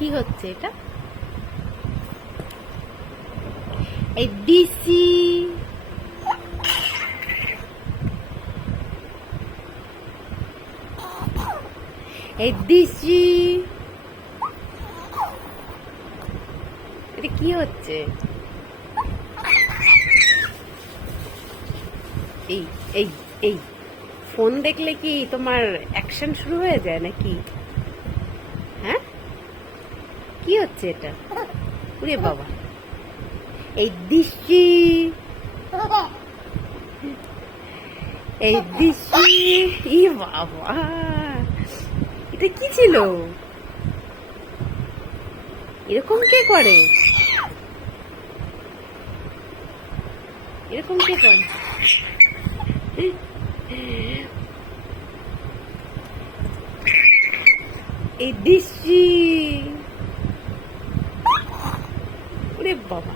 কি হচ্ছে এটা? এই দিছি এই দিছি এটা কি হচ্ছে? এই এই এই ফোন দেখলে কি তোমার অ্যাকশন শুরু হয়ে যায় নাকি? হ্যাঁ, কি হচ্ছে এটা? ওরে বাবা, এই দিছি এই দিছি, ই বাবা, এটা কি ছিল? এরকম কে করে? এরকম কে করে? এই দিছি, ওরে বাবা,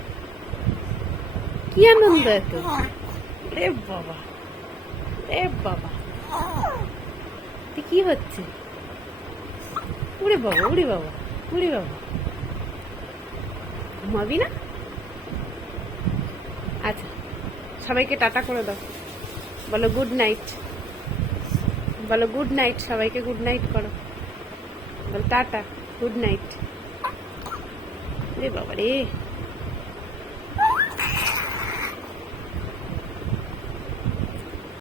কি আনন্দ এত! ওরে বাবা, ওরে বাবা, কি হচ্ছে? ওরে বাবা, ওরে বাবা, ওরে বাবা, ঘুমাবি না? আচ্ছা, সবাইকে টাটা করে দাও, বলো গুড নাইট, বলো গুড নাইট, সবাইকে গুড নাইট করো, বলো টাটা, গুড নাইট। রে বাবা রে।